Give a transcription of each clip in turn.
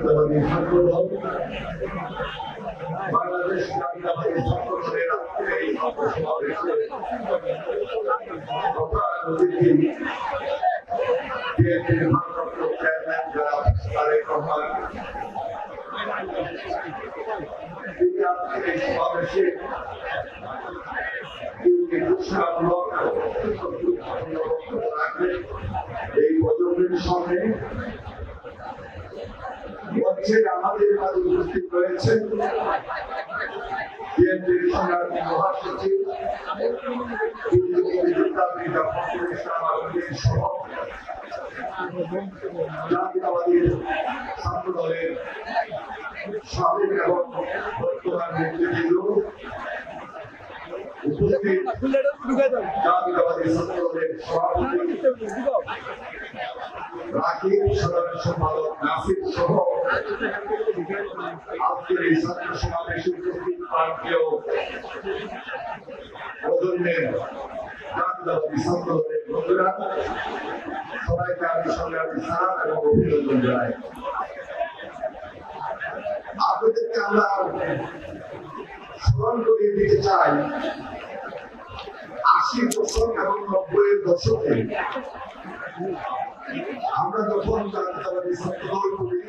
জাতীয়তাবাদী ছাত্র দল বাংলাদেশ জাতীয়তাবাদী ছাত্র দলের আজকের এই সমাবেশে প্রধান অতিথি বিএনপির ভারপ্রাপ্ত চেয়ারম্যান জনাব তারেক রহমান, তিনি আজকের এই সমাবেশে ঘোষণামূলক রাখবেন। এই প্রজন্মের সামনে আমাদের মাঝে উপস্থিত রয়েছেন বিএনপির সংগ্রামী মহাসচিব সহ জাতীয়তাবাদী ছাত্র দলের সাবেক এবং বর্তমান নেতৃবৃন্দ, উপস্থিত জাতীয়তাবাদী ছাত্র দলের সভাপতি রাকিব, সাধারণ সম্পাদক নাসির সহ আজকের এই ছাত্র সমাবেশে উপস্থিত প্রান্তীয় প্রজন্মের জাতীয়তাবাদী ছাত্র দলের বন্ধুরা, সবাইকে আমি সংগ্রামী সালাম এবং অভিনন্দন জানাই। আপনাদেরকে আমরা স্মরণ করিয়ে দিতে চাই ৮০ দশক এবং ৯০-এর দশকে আমরা যখন জাতীয়তাবাদী ছাত্র দল করি,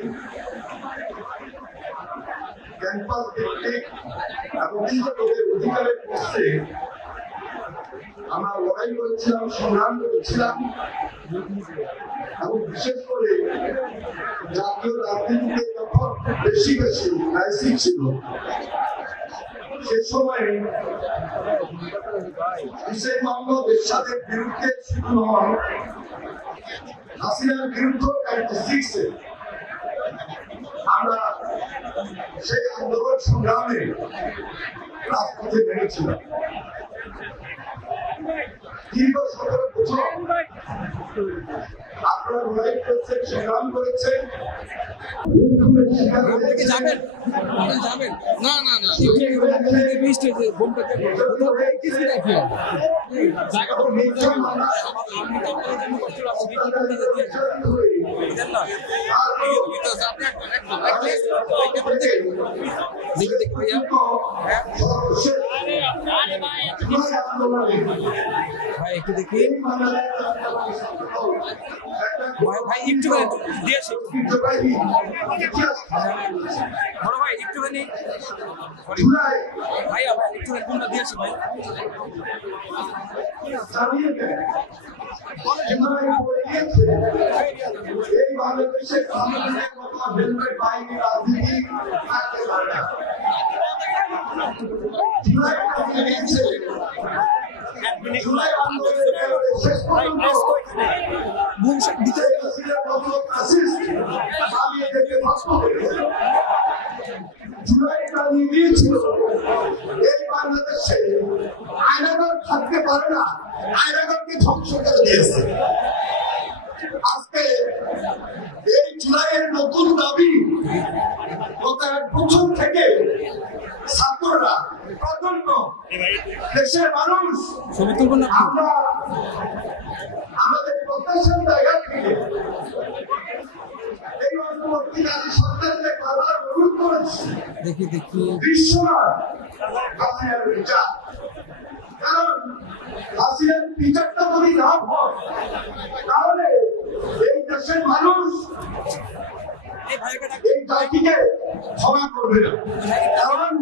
ক্যাম্পাস ভিত্তিক এবং ছাত্রদের অধিকারের পক্ষে আমরা লড়াই করেছিলাম, সংগ্রাম করেছিলাম এবং বিশেষ করে জাতীয় রাজনীতিতে যখন বেশি বেশি ক্রাইসিস ছিল, সে সময় হুসেইন মোহাম্মদ এরশাদের বিরুদ্ধে শুরু নয়, হাসিনার বিরুদ্ধে 96-এ আমরা সেই আন্দোলন সংগ্রামে রাজপথে নেমেছিলাম। দীর্ঘ ১৭ বছর আপনারা লড়াই করেছেন, সংগ্রাম করেছেন। ভাই একটু দেখি, ভাই একটু দিয়েছি, বড় ভাই একটুখানি ভাই একটু কোনটা দিয়েছি ভাই। এই বাংলাদেশে হেলমেট বাহিনী রাজনীতি থাকতে পারে না। জুলাই আন্দোলনের শেষ পর্যন্ত এই বাংলাদেশে আয়নাগর থাকতে পারে না, আয়নাগরকে ধ্বংস করে দিয়েছে। আজকে এই জুলাইয়ের নতুন দাবি গত ১ বছর থেকে ছাত্ররা, প্রজন্ম, দেশের মানুষ আমরা আমাদের প্রত্যাশার জায়গা থেকে এই অন্তর্বর্তীকালীন সরকারকে বারবার অনুরোধ করেছি, বিশ্বনাথ হাসিনার বিচার। কারণ হাসিনার বিচারটা যদি না হয় তাহলে এই দেশের মানুষ এই জাতিকে ক্ষমা করবে না। কারণ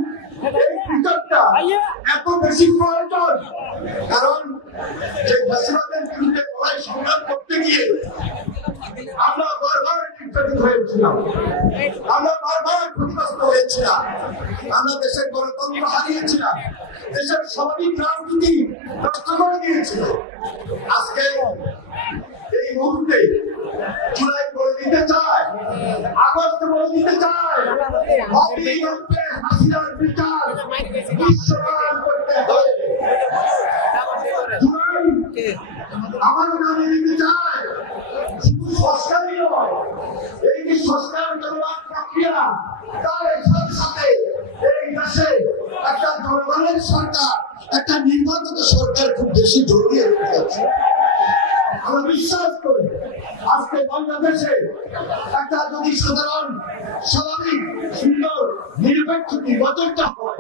এই বিচারটা এত বেশি প্রয়োজন, কারণ যে ফ্যাসিবাদের বিরুদ্ধে লড়াই সংগ্রাম করতে গিয়ে আমরা বারবার নির্যাতিত হয়েছিলাম, আমরা বারবার ক্ষতিগ্রস্ত হয়েছিলাম, আমরা দেশের গণতন্ত্র হারিয়েছিলাম, দেশের স্বাভাবিক রাজনীতি নষ্ট করে দিয়েছিল। আজকে এই মুহূর্তে জুলাই বলে দিতে চায়, আগস্ট বলে দিতে চায়, অবিলম্বে হাসিনার বিচার বিশ্বমান করতে হবে। জুলাই আমার নামে দিতে চায়, শুধু সংস্কারই নয়, এই যে সংস্কার চলবার প্রক্রিয়া, তার সাথে সাথে এই দেশে একটা জনগণের সরকার, একটা নির্বাচিত সরকার খুব বেশি জরুরি হয়ে যাচ্ছে। আমরা বিশ্বাস করি আজকে বাংলাদেশে একটা যদি সাধারণ স্বাভাবিক সুন্দর নিরপেক্ষ নির্বাচনটা হয়,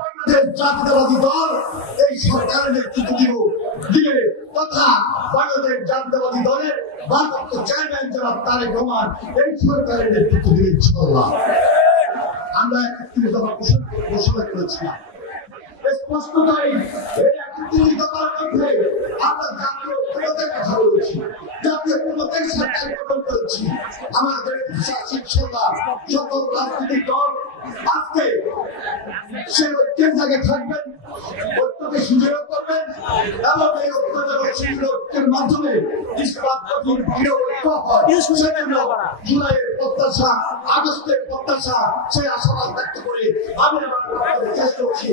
বাংলাদেশ জাতীয়তাবাদী দল এই সরকারের নেতৃত্ব দিবে তথা বাংলাদেশ জাতীয়তাবাদী দলের ভারপ্রাপ্ত চেয়ারম্যান জনাব তারেক রহমান এই সরকারের নেতৃত্ব দিবে ইনশাআল্লাহ। আমরা 31 দফা ঘোষণা করেছিলাম। স্পষ্টতই এই 31 দফার মধ্যে আমরা জাতীয় ঐক্যতার কথা বলেছি, জাতীয় ঐক্যতার সরকার গঠন করেছি। আমাদের বিশ্বাস ইনশাআল্লাহ সকল রাজনৈতিক দল আজকে সে ঐক্যের জায়গায় থাকবেন, ঐক্যকে সুদৃঢ় করবেন এবং এই ঐক্যের মাধ্যমে ইসলাম কঠিন দৃঢ় ঐক্য হয়। সেজন্য জুলাইয়ের প্রত্যাশা, আগস্টের প্রত্যাশা, সেই আশাবাদ ব্যক্ত করে আমি আমার চেষ্টা করছি।